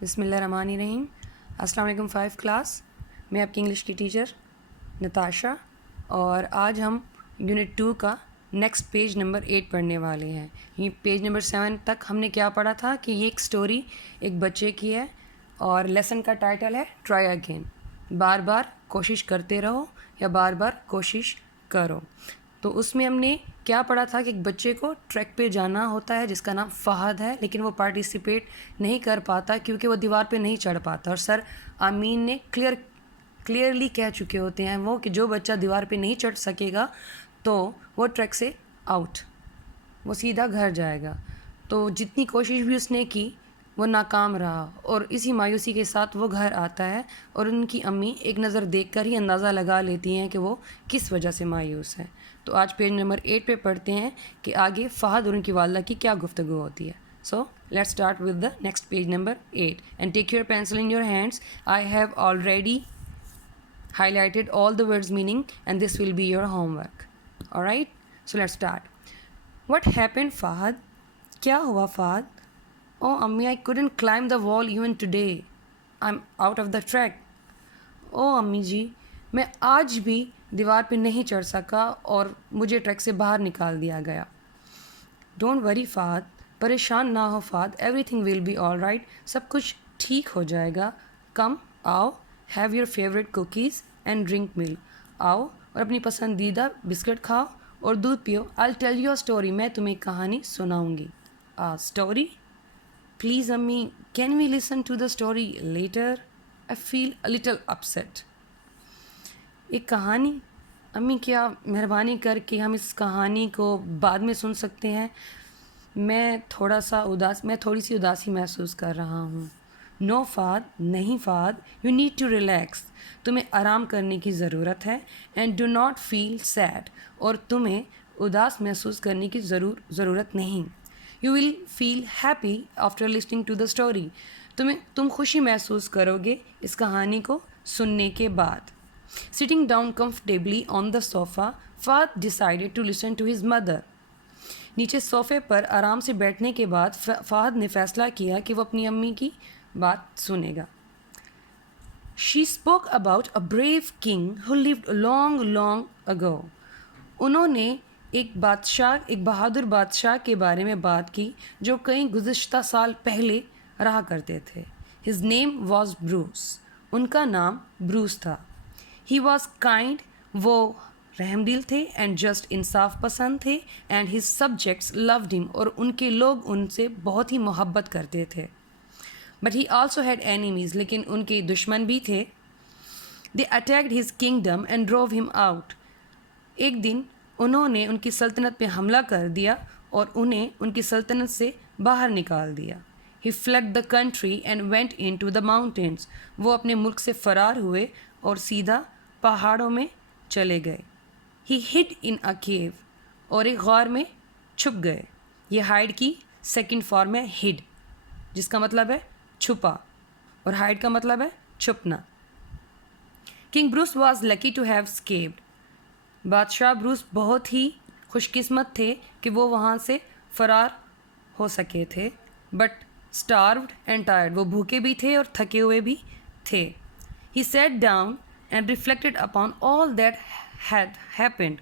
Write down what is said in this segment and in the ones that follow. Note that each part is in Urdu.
بسم اللہ الرحمن الرحیم. السلام علیکم 5 کلاس. میں آپ کی انگلش کی ٹیچر نتاشا، اور آج ہم یونٹ 2 کا نیکسٹ پیج نمبر 8 پڑھنے والے ہیں. یہ پیج نمبر 7 تک ہم نے کیا پڑھا تھا کہ یہ ایک سٹوری ایک بچے کی ہے، اور لیسن کا ٹائٹل ہے ٹرائی اگین. بار بار کوشش کرتے رہو یا بار بار کوشش کرو. تو اس میں ہم نے کیا پڑھا تھا کہ ایک بچے کو ٹریک پہ جانا ہوتا ہے جس کا نام فہد ہے، لیکن وہ پارٹیسپیٹ نہیں کر پاتا کیونکہ وہ دیوار پہ نہیں چڑھ پاتا. اور سر آمین نے کلیئرلی کہہ چکے ہوتے ہیں وہ کہ جو بچہ دیوار پہ نہیں چڑھ سکے گا تو وہ ٹریک سے آؤٹ، وہ سیدھا گھر جائے گا. تو جتنی کوشش بھی اس نے کی وہ ناکام رہا، اور اسی مایوسی کے ساتھ وہ گھر آتا ہے، اور ان کی امی ایک نظر دیکھ کر ہی اندازہ لگا لیتی ہیں کہ وہ کس وجہ سے مایوس ہے. تو آج پیج نمبر 8 پہ پڑھتے ہیں کہ آگے فہد اور ان کی والدہ کی کیا گفتگو ہوتی ہے. So let's start with the next page number 8 and take your pencil in your hands. I have already highlighted all the words meaning and this will be your homework. Alright, so let's start. What happened, Fahad? کیا ہوا Fahad? Oh Ammi, I couldn't climb the wall even today. I'm out of the track. Oh امی جی، میں آج بھی دیوار پہ نہیں چڑھ سکا اور مجھے ٹریک سے باہر نکال دیا گیا. ڈونٹ وری فہد، پریشان نہ ہو Fahad, everything will be all right, سب کچھ ٹھیک ہو جائے گا. کم آؤ، have your favourite cookies and drink milk. آؤ اور اپنی پسندیدہ بسکٹ کھاؤ اور دودھ پیو. I tell you a story, میں تمہیں کہانی سناؤں گی. اسٹوری؟ پلیز امی، can we listen to the story later? I feel a little upset. ایک کہانی؟ امی کیا مہربانی کر کے ہم اس کہانی کو بعد میں سن سکتے ہیں؟ میں تھوڑی سی اداسی محسوس کر رہا ہوں. نو فہد، نہیں Fahad, you need to relax, تمہیں آرام کرنے کی ضرورت ہے. And do not feel sad, اور تمہیں اداس محسوس کرنے کی ضرورت نہیں. You will feel happy after listening to the story, تم خوشی محسوس کرو گے اس کہانی کو سننے کے بعد. Sitting down comfortably on the sofa, Fahad decided to listen to his mother. نیچے صوفے پر آرام سے بیٹھنے کے بعد فہد نے فیصلہ کیا کہ وہ اپنی امی کی بات سنے گا. She spoke about a brave king who lived long, long ago. انہوں نے ایک بہادر بادشاہ کے بارے میں بات کی جو کئی گزشتہ سال پہلے رہا کرتے تھے. His name was Bruce. ان کا نام بروس تھا. He was kind, وہ رحم دل تھے, and just انصاف پسند تھے, and his subjects loved him, اور ان کے لوگ ان سے بہت ہی محبت کرتے تھے. But he also had enemies, لیکن ان کے دشمن بھی تھے. They attacked his kingdom and drove him out. ایک دن انہوں نے ان کی سلطنت پہ حملہ کر دیا اور انہیں ان کی سلطنت سے باہر نکال دیا. He fled the country and went into the mountains. وہ اپنے ملک سے فرار ہوئے اور سیدھا پہاڑوں میں چلے گئے. He hid in a cave. اور ایک غار میں چھپ گئے. یہ hide کی سیکنڈ فارم ہے hid، جس کا مطلب ہے چھپا، اور hide کا مطلب ہے چھپنا. King Bruce was lucky to have escaped. بادشاہ بروس بہت ہی خوش قسمت تھے کہ وہ وہاں سے فرار ہو سکے تھے. But starved and tired، وہ بھوکے بھی تھے اور تھکے ہوئے بھی تھے. He sat down and reflected upon all that had happened.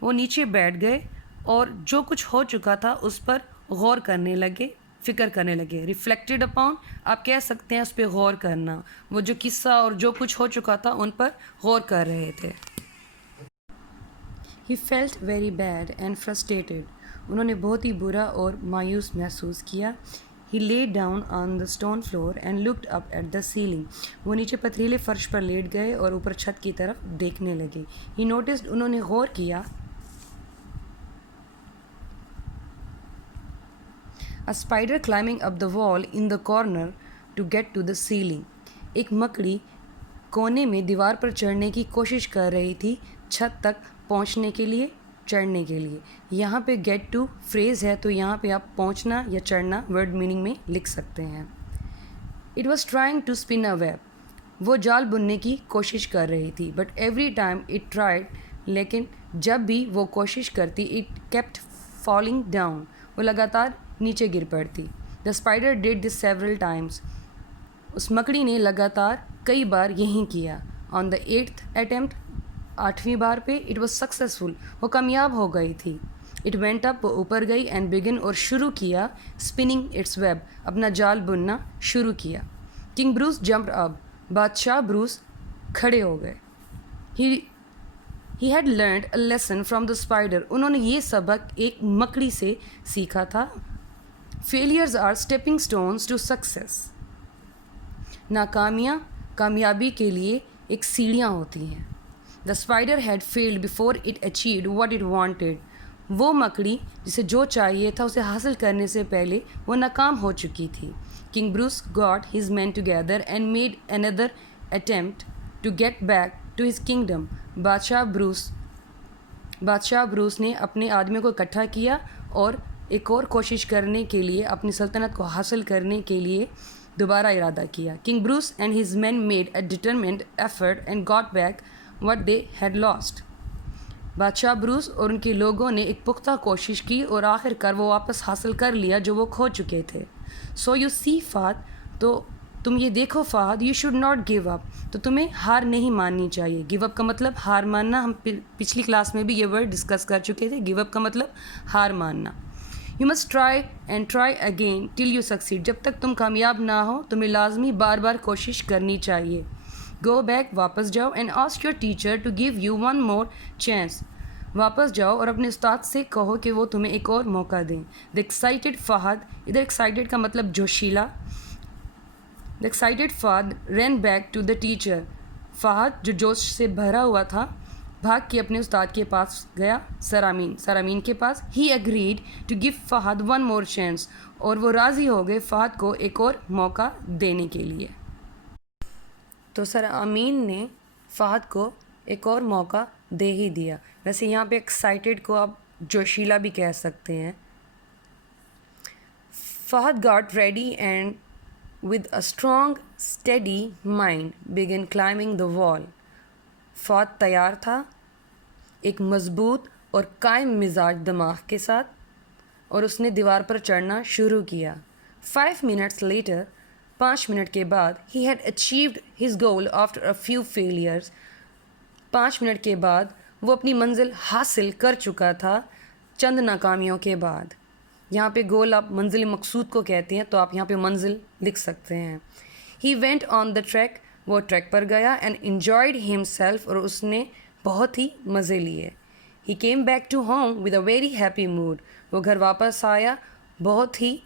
وہ نیچے بیٹھ گئے اور جو کچھ ہو چکا تھا اس پر غور کرنے لگے، فکر کرنے لگے. Reflected upon، آپ کہہ سکتے ہیں اس پہ غور کرنا. وہ جو قصہ اور جو کچھ ہو چکا تھا ان پر غور کر رہے تھے. He felt very bad and frustrated. انہوں نے بہت ہی برا اور مایوس محسوس کیا. He lay down on the stone floor and looked up at the ceiling. وہ نیچے پتھریلے فرش پر لیٹ گئے اور اوپر چھت کی طرف دیکھنے لگے. He noticed، انہوں نے غور کیا، a spider climbing up the wall in the corner to get to the ceiling. ایک مکڑی کونے میں دیوار پر چڑھنے کی کوشش کر رہی تھی چھت تک پہنچنے کے لیے، چڑھنے کے لیے. یہاں پہ گیٹ ٹو فریز ہے تو یہاں پہ آپ پہنچنا یا چڑھنا ورڈ میننگ میں لکھ سکتے ہیں. It was trying to spin a web. وہ جال بننے کی کوشش کر رہی تھی. But every time it tried, لیکن جب بھی وہ کوشش کرتی اٹ کیپٹ فالنگ ڈاؤن، وہ لگاتار نیچے گر پڑتی. The spider did this several times. اس مکڑی نے لگاتار کئی بار یہی کیا. آن دا 8th attempt 8ویں بار پہ اٹ واز سکسیزفل, وہ کامیاب ہو گئی تھی. اٹ وینٹ اپ, وہ اوپر گئی, اینڈ بگن اور شروع کیا اسپننگ اٹس ویب, اپنا جال بننا شروع کیا. کنگ بروس جمپڈ اپ, بادشاہ بروس کھڑے ہو گئے. He had learned a lesson from the spider, انہوں نے یہ سبق ایک مکڑی سے سیکھا تھا. Failures are stepping stones to success, ناکامیاں کامیابی کے لیے ایک سیڑھیاں ہوتی ہیں. The spider had failed before it achieved what it wanted, وہ مکڑی جسے جو چاہیے تھا اسے حاصل کرنے سے پہلے وہ ناکام ہو چکی تھی. King Bruce got his men together and made another attempt to get back to his kingdom. بادشاہ بروس نے اپنے آدمیوں کو اکٹھا کیا اور ایک اور کوشش کرنے کے لیے, اپنی سلطنت کو حاصل کرنے کے لیے دوبارہ ارادہ کیا. King Bruce and his man made a determined effort and got back what they had last. بادشاہ بروس اور ان کے لوگوں نے ایک پختہ کوشش کی اور آخر کار وہ واپس حاصل کر لیا جو وہ کھو چکے تھے. سو یو سی فہد, تو تم یہ دیکھو Fahad, you should not give up, تو تمہیں ہار نہیں ماننی چاہیے. گیو اپ کا مطلب ہار ماننا, ہم پچھلی کلاس میں بھی یہ ورڈ ڈسکس کر چکے تھے. گیو اپ کا مطلب ہار ماننا. You must try and try again till you succeed, جب تک تم کامیاب نہ ہو تمہیں لازمی بار بار کوشش کرنی چاہیے. گو بیک, واپس جاؤ, and ask your teacher to give you one more chance, واپس جاؤ اور اپنے استاد سے کہو کہ وہ تمہیں ایک اور موقع دیں. دا ایکسائٹیڈ فہد, ادھر ایکسائٹیڈ کا مطلب جوشیلا. The excited Fahad ran back to the teacher, Fahad جو جوش سے بھرا ہوا تھا بھاگ کے اپنے استاد کے پاس گیا, سرامین کے پاس. He agreed to give Fahad one more chance, اور وہ راضی ہو گئے فہد کو ایک اور موقع دینے کے لیے. تو سرامین نے فہد کو ایک اور موقع دے ہی دیا. ویسے یہاں پہ ایکسائٹیڈ کو آپ جوشیلا بھی کہہ سکتے ہیں. Fahad got ready and with a strong steady mind began climbing the wall. Fahad تیار تھا ایک مضبوط اور قائم مزاج دماغ کے ساتھ, اور اس نے دیوار پر چڑھنا شروع کیا. 5 minutes later, 5 منٹ کے بعد, he had achieved his goal after a few failures. 5 minute کے بعد وہ اپنی منزل حاصل کر چکا تھا چند ناکامیوں کے بعد. یہاں پہ گول آپ منزل مقصود کو کہتے ہیں, تو آپ یہاں پہ منزل لکھ سکتے ہیں. He went on the track, وہ ٹریک پر گیا, and enjoyed himself, اور اس نے بہت ہی مزے لیے. He came back to home with a very happy mood, وہ گھر واپس آیا بہت ہی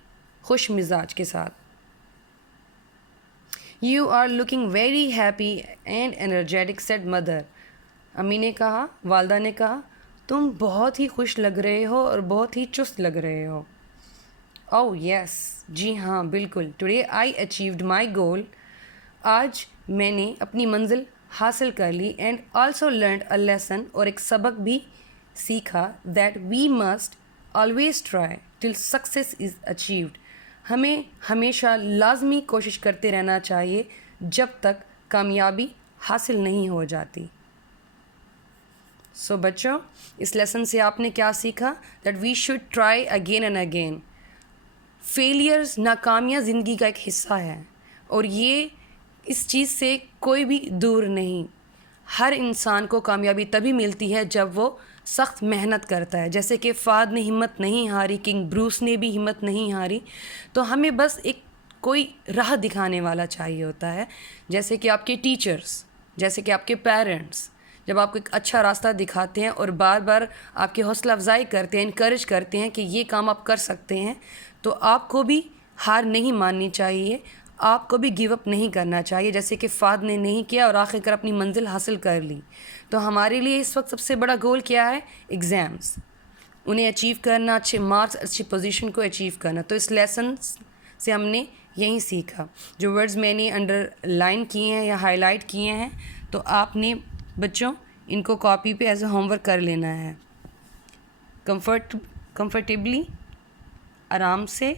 خوش مزاج کے ساتھ. You are looking very happy and energetic, said mother. امی نے کہا, والدہ نے کہا, تم بہت ہی خوش لگ رہے ہو اور بہت ہی چست لگ رہے ہو. Oh yes, جی ہاں بالکل. Today I achieved my goal, آج میں نے اپنی منزل حاصل کر لی. And also learned a lesson, اور ایک سبق بھی سیکھا, that we must always try till success is achieved. ہمیں ہمیشہ لازمی کوشش کرتے رہنا چاہیے جب تک کامیابی حاصل نہیں ہو جاتی. سو بچوں, اس لیسن سے آپ نے کیا سیکھا؟ That we should try again and again. Failures, ناکامیاں زندگی کا ایک حصہ ہے, اور یہ اس چیز سے کوئی بھی دور نہیں. ہر انسان کو کامیابی تبھی ملتی ہے جب وہ سخت محنت کرتا ہے. جیسے کہ فہد نے ہمت نہیں ہاری, کنگ بروس نے بھی ہمت نہیں ہاری. تو ہمیں بس ایک کوئی راہ دکھانے والا چاہیے ہوتا ہے, جیسے کہ آپ کے ٹیچرز, جیسے کہ آپ کے پیرنٹس. جب آپ کو ایک اچھا راستہ دکھاتے ہیں اور بار بار آپ کی حوصلہ افزائی کرتے ہیں, انکریج کرتے ہیں کہ یہ کام آپ کر سکتے ہیں, تو آپ کو بھی ہار نہیں ماننی چاہیے, آپ کو بھی گیو اپ نہیں کرنا چاہیے, جیسے کہ فہد نے نہیں کیا اور آخر کار اپنی منزل حاصل کر لی. تو ہمارے لیے اس وقت سب سے بڑا گول کیا ہے؟ ایگزامس, انہیں اچیو کرنا, اچھے مارکس, اچھی پوزیشن کو اچیو کرنا. تو اس لیسن سے ہم نے یہی سیکھا. جو ورڈز میں نے انڈر لائن کیے ہیں یا ہائی لائٹ کیے ہیں, تو آپ نے بچوں ان کو کاپی پہ ایز اے ہوم ورک کر لینا ہے. کمفرٹیبلی, آرام سے.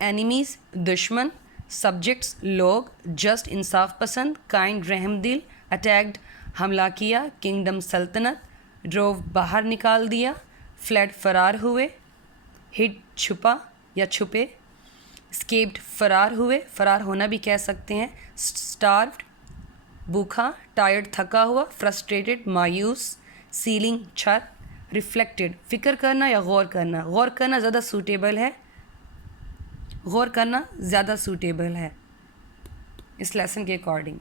اینیمیز, دشمن. سبجیکٹس, لوگ. جسٹ, انصاف پسند. کائنڈ, رحم دل. اٹیکڈ, حملہ کیا. کنگڈم, سلطنت. ڈروو, باہر نکال دیا. فلیڈ, فرار ہوئے. ہڈ, چھپا یا چھپے. اسکیپڈ فرار ہوئے, فرار ہونا بھی کہہ سکتے ہیں. اسٹاروڈ بھوکا, ٹائرڈ تھکا ہوا, فرسٹریٹڈ مایوس, سیلنگ چھت, ریفلیکٹڈ فکر کرنا یا غور کرنا, غور کرنا زیادہ سوٹیبل ہے, غور کرنا زیادہ سوٹیبل ہے اس لیسن کے اکارڈنگ.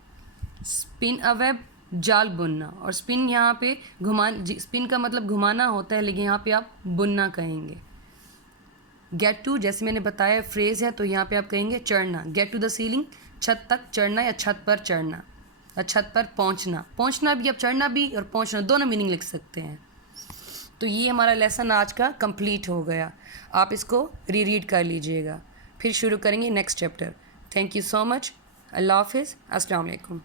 اسپن اے ویب, جال بننا, اور اسپن یہاں پہ اسپن کا مطلب گھمانا ہوتا ہے, لیکن یہاں پہ آپ بننا کہیں گے. گیٹ ٹو, جیسے میں نے بتایا فریز ہے, تو یہاں پہ آپ کہیں گے چڑھنا. گیٹ ٹو دا سیلنگ, چھت تک چڑھنا یا چھت پر چڑھنا یا چھت پر پہنچنا. پہنچنا بھی, اب چڑھنا بھی اور پہنچنا دونوں میننگ لکھ سکتے ہیں. تو یہ ہمارا لیسن آج کا کمپلیٹ ہو گیا. آپ اس کو ری ریڈ کر لیجئے گا, پھر شروع کریں گے next chapter. Thank you so much. اللہ حافظ. السلام علیکم.